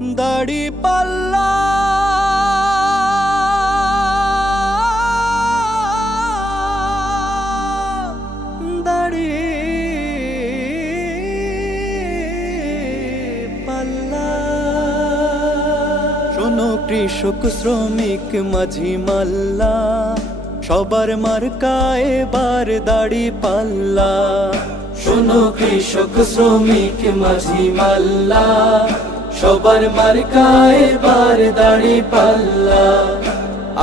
দাড়ি কৃষক, শ্রমিক, মাঝি মাল্লা, সবার মার্কা এবার দাড়ি পাল্লা। শোনো কৃষক, শ্রমিক, মাঝি মাল্লা সবার মার্কা এবার দাড়ি পাল্লা।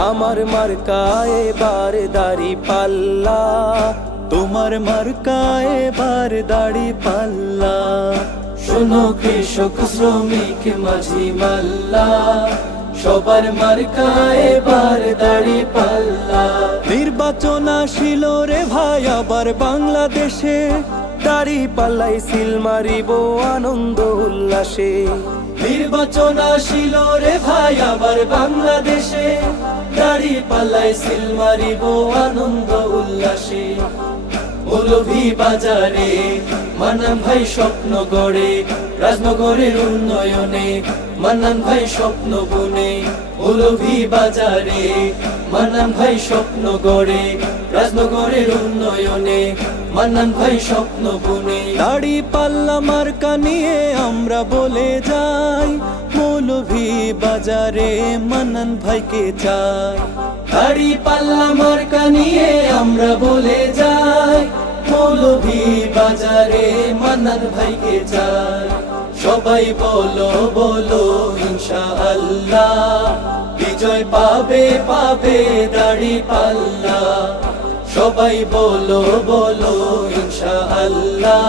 আমার মার্কা এবার দাড়ি পাল্লা। তোমার মার্কা এবার দাড়ি পাল্লা। শোনো কৃষক শ্রমিক মাঝি মাল্লা। সবার মার্কা এবার দাড়ি পাল্লা। নির্বাচন আসিল রে ভাই, আবার বাংলাদেশে। দাড়ি পাল্লাই সিল মারিব আনন্দ উল্লাসে। নির্বাচন আসিল রে ভাই আবার বাংলাদেশে। দাড়ি পাল্লাই সিল মারিব আনন্দ উল্লাসে। মৌলভী বাজারে মান্নান ভাই স্বপ্ন গড়ে। রাজনগরের উন্নয়নে মান্নান ভাই স্বপ্ন বুনে। মৌলভী বাজারে মান্নান ভাই স্বপ্ন গড়ে। রাজনগরের উন্নয়নে মান্নান ভাই স্বপ্ন বুনে দাড়ি পাল্লা মার্কা নিয়ে আমরা বলে যাই মৌলভী বাজারে মান্নান ভাইকে চাই। দাড়ি পাল্লা মার্কা নিয়ে আমরা বলে যাই মৌলভী বাজারে মান্নান ভাইকে চাই। সবাই বলো বলো ইনশা আল্লাহ বিজয় পাবে পাবে দাড়ি পাল্লা। সবাই বলো বলো ইনশা আল্লাহ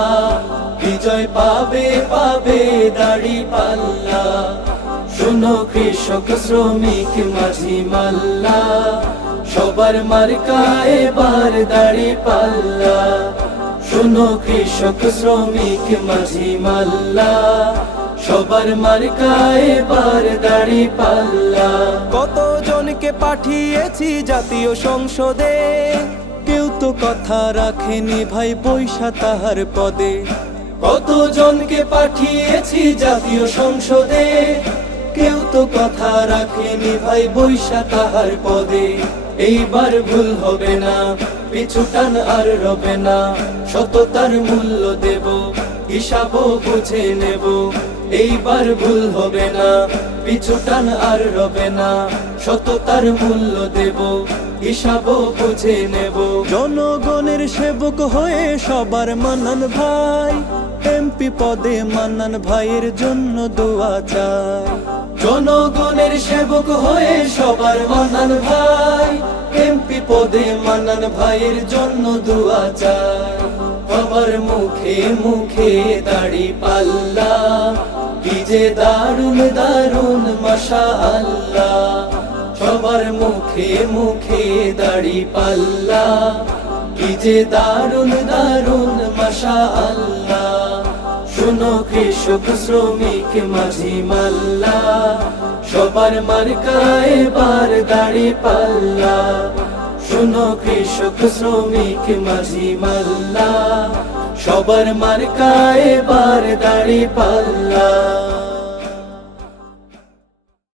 বিজয় পাবে পাবে দাড়ি পাল্লা। শুনো কৃষক, শ্রমিক, মাঝি মাল্লা। সবার মার্কা এবার দাড়ি পাল্লা। শুনো কৃষক, শ্রমিক, মাঝি মাল্লা। সবার মার্কা এবার দাড়ি পাল্লা। কতজনকে পাঠিয়েছি জাতীয় সংসদে? কেউ তো কথা রাখেনি ভাই পয়সা তাহার পদে। কতজনকে পাঠিয়েছি জাতীয় সংসদে। কেউ তো কথা রাখেনি ভাই বৈশা তাহার পদে। এইবার ভুল হবে না পিছুটান আর রবে না। সততার মূল্য দেব হিসাব বুঝে নেব। এইবার ভুল হবে না পিছুটান আর রবে না। সততার মূল্য দেব হিসাব বুঝে নেব। জনগণের সেবক হয়ে সবার মানান ভাই এমপি পদে মান্নান ভাইয়ের জন্য দোয়া চাই। জনগণের সেবক হয়ে সবার মান্নান ভাই এমপি পদে মান্নান ভাইয়ের জন্য দোয়া চাই। সবার মুখে মুখে দাড়ি পাল্লা কি যে দারুণ দারুণ মাশা আল্লাহ সবার মুখে মুখে দাড়ি পাল্লা। কি যে দারুণ দারুণ মাশা আল্লাহ শুনো কৃষক, শ্রমিক, মাঝি মাল্লা। সবার মার্কা এবার দাড়ি পাল্লা। শুনো কৃষক, শ্রমিক, মাঝি মাল্লা। সবার মার্কা এবার দাড়ি পাল্লা।